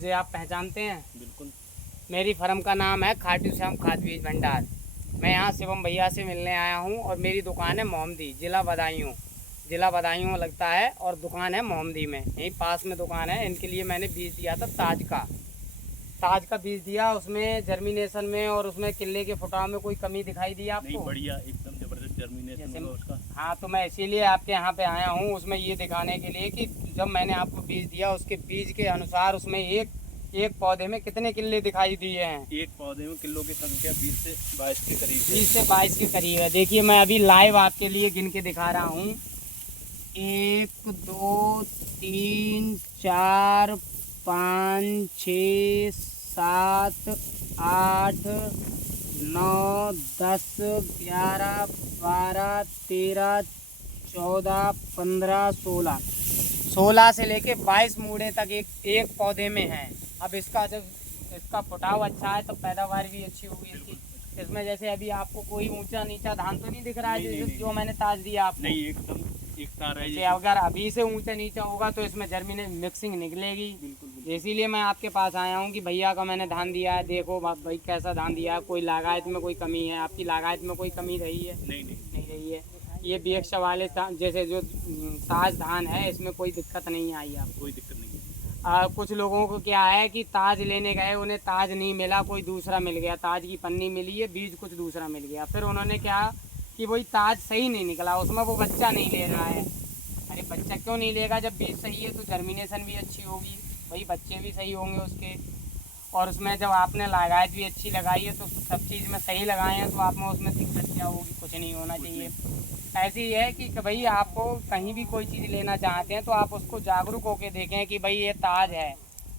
मुझे आप पहचानते हैं? बिल्कुल। मेरी फर्म का नाम है खाटू श्याम खाद बीज भंडार। मैं यहाँ शिवम भैया से मिलने आया हूँ और मेरी दुकान है मोहम्मदी, ज़िला बदायूं लगता है और दुकान है मोहम्मदी में, यहीं पास में दुकान है। इनके लिए मैंने बीज दिया था ताज का बीज दिया। उसमें जर्मिनेशन में और उसमें किले के फुटाव में कोई कमी दिखाई दी आपको? नहीं, बढ़िया, एकदम जबरदस्त जर्मिनेशन होगा उसका। हाँ, तो मैं इसीलिए आपके यहाँ पे आया हूँ, उसमें ये दिखाने के लिए कि जब मैंने आपको बीज दिया उसके बीज के अनुसार उसमें एक पौधे में कितने किले दिखाई दिए हैं। एक पौधे में किलो की संख्या 20 से 22 के करीब है। 20 से 22 के करीब है। देखिए मैं अभी लाइव आपके लिए गिन के दिखा रहा हूँ। 1 2 3 4 5 6 7 8 9 10 11 12 13 14 15 16 से लेके 22 मूड़े तक एक पौधे में है। अब इसका फुटाव अच्छा है तो पैदावार भी अच्छी होगी इसकी। इसमें जैसे अभी आपको कोई ऊंचा नीचा धान तो नहीं दिख रहा है जो मैंने ताज दिया आपको? नहीं, एकदम एक तार है। जैसे अगर अभी से ऊंचा नीचा होगा तो इसमें जर्मिने मिक्सिंग निकलेगी। बिल्कुल। इसीलिए मैं आपके पास आया हूँ कि भैया का मैंने धान दिया है, देखो भाई कैसा धान दिया है, कोई लागायत में कोई कमी है? आपकी लागायत में कोई कमी रही है? नहीं रही है। ये BX वाले जैसे जो ताज धान है इसमें कोई दिक्कत नहीं आई आपको? कोई दिक्कत नहीं है। कुछ लोगों को क्या है कि ताज लेने गए, उन्हें ताज नहीं मिला, कोई दूसरा मिल गया, ताज की पन्नी मिली है, बीज कुछ दूसरा मिल गया। फिर उन्होंने क्या कि वही ताज सही नहीं निकला, उसमें वो बच्चा नहीं ले रहा है। अरे बच्चा क्यों नहीं लेगा? जब बीज सही है तो जर्मिनेशन भी अच्छी होगी, वही बच्चे भी सही होंगे उसके। और उसमें जब आपने लागायत भी अच्छी लगाई है तो सब चीज़ में सही लगाए हैं तो आप में उसमें दिक्कत क्या होगी? कुछ नहीं होना चाहिए। ऐसी है कि भाई आपको कहीं भी कोई चीज़ लेना चाहते हैं तो आप उसको जागरूक होकर देखें कि भाई ये ताज है।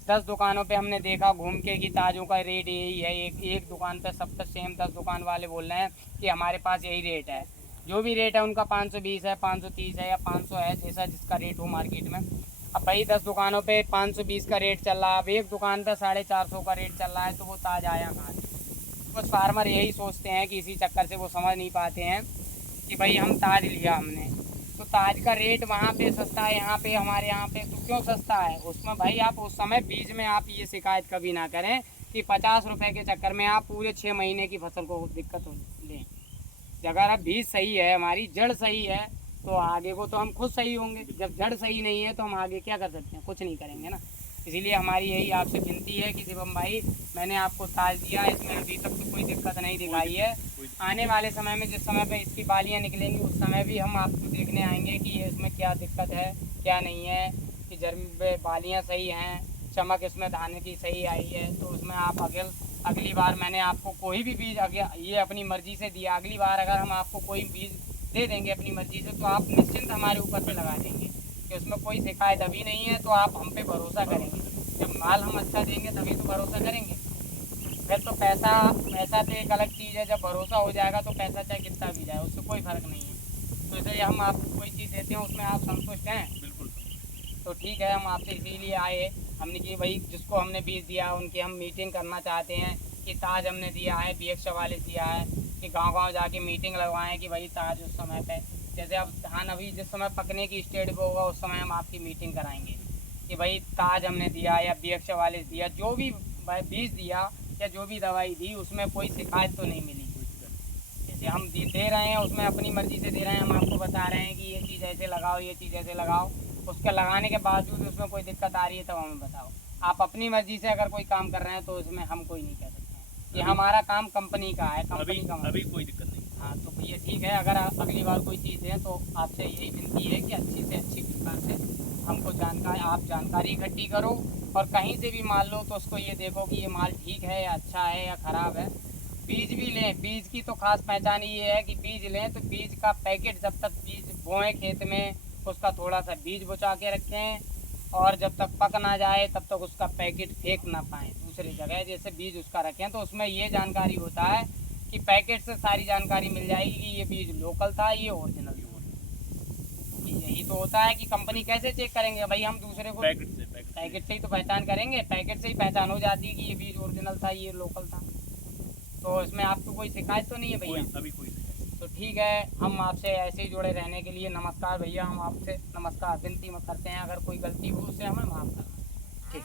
10 दुकानों पे हमने देखा घूम के कि ताजों का रेट यही है, एक दुकान पे सब तक सेम, 10 दुकान वाले बोल रहे हैं कि हमारे पास यही रेट है। जो भी रेट है उनका 520 है, 530 है या 500 है, जैसा जिसका रेट हो मार्केट में। अब भाई 10 दुकानों पे 520 का रेट चल रहा है, अब एक दुकान पे 450 का रेट चल रहा है, तो वो ताज आया कहाँ से? कुछ फार्मर यही सोचते हैं कि इसी चक्कर से वो समझ नहीं पाते हैं कि भाई हम ताज लिया हमने तो ताज का रेट वहाँ पे सस्ता है, यहाँ पे हमारे यहाँ पे तो क्यों सस्ता है? उसमें भाई आप उस समय बीज में आप ये शिकायत कभी ना करें कि 50 रुपये के चक्कर में आप पूरे 6 महीने की फसल को दिक्कत हो लें। अगर अब बीज सही है, हमारी जड़ सही है, तो आगे को तो हम खुद सही होंगे। जब जड़ सही नहीं है तो हम आगे क्या कर सकते हैं? कुछ नहीं करेंगे ना। इसीलिए हमारी यही आपसे विनती है कि शिवम भाई मैंने आपको ताज दिया, इसमें अभी तक तो कोई दिक्कत नहीं दिखाई है। आने वाले समय में जिस समय पे इसकी बालियाँ निकलेंगी उस समय भी हम आपको देखने आएंगे कि ये इसमें क्या दिक्कत है क्या नहीं है, कि बालियाँ सही हैं, चमक इसमें धान की सही आई है। तो उसमें आप अगली बार मैंने आपको कोई भी बीज ये अपनी मर्ज़ी से दिया, अगली बार अगर हम आपको कोई बीज दे देंगे अपनी मर्ज़ी से तो आप निश्चिंत हमारे ऊपर पे लगा देंगे कि उसमें कोई शिकायत अभी नहीं है, तो आप हम पे भरोसा करेंगे। जब माल हम अच्छा देंगे तभी तो भरोसा करेंगे। फिर तो पैसा तो एक अलग चीज़ है, जब भरोसा हो जाएगा तो पैसा चाहे कितना भी जाए उससे कोई फ़र्क नहीं है। तो इसलिए हम आपको कोई चीज़ देते हैं उसमें आप संतुष्ट हैं? बिल्कुल। तो ठीक है, हम आपसे इसीलिए आए। हमने कि भाई जिसको हमने बीज दिया उनकी हम मीटिंग करना चाहते हैं कि ताज हमने दिया है, BX 44 दिया है, कि गांव-गांव जाके मीटिंग लगवाएं कि भाई ताज उस समय पे, जैसे अब धान अभी जिस समय पकने की स्टेज पे होगा उस समय हम आपकी मीटिंग कराएंगे कि भाई ताज हमने दिया या BX 44 दिया, जो भी बीज दिया या जो भी दवाई दी उसमें कोई शिकायत तो नहीं मिली। जैसे हम दे रहे हैं उसमें अपनी मर्ज़ी से दे रहे हैं, हम आपको बता रहे हैं कि ये चीज़ ऐसे लगाओ, ये चीज़ ऐसे लगाओ, उसके लगाने के बावजूद उसमें कोई दिक्कत आ रही है तब हमें बताओ। आप अपनी मर्ज़ी से अगर कोई काम कर रहे हैं तो उसमें हम कोई नहीं कह सकते हैं। ये हमारा काम कंपनी का है, कंपनी का अभी कोई दिक्कत नहीं। हाँ, तो भैया ठीक है, अगर आप अगली बार कोई चीज़ दें तो आपसे यही विनती है कि अच्छी से अच्छी प्रकार से हमको जानकारी इकट्ठी करो, और कहीं से भी मान लो तो उसको ये देखो कि ये माल ठीक है या अच्छा है या ख़राब है। बीज भी लें, बीज की तो खास पहचान ये है कि बीज लें तो बीज का पैकेट जब तक बीज बोएं खेत में उसका थोड़ा सा बीज बचा के रखें, और जब तक पक ना जाए तब तक उसका पैकेट फेंक ना पाएँ दूसरी जगह, जैसे बीज उसका रखें। तो उसमें ये जानकारी होता है कि पैकेट से सारी जानकारी मिल जाएगी कि ये बीज लोकल था, ये ओरिजिनल था। यही तो होता है कि कंपनी कैसे चेक करेंगे भाई? हम दूसरे को पैकेट से ही तो पहचान करेंगे, पैकेट से ही पहचान हो जाती है कि ये बीज ओरिजिनल था, ये लोकल था। तो इसमें आपको कोई शिकायत तो नहीं है भैया? अभी कोई नहीं। तो ठीक है, हम आपसे ऐसे ही जुड़े रहने के लिए नमस्कार भैया, हम आपसे नमस्कार विनती करते हैं, अगर कोई गलती हो उससे हमें माफ़ करना। ठीक।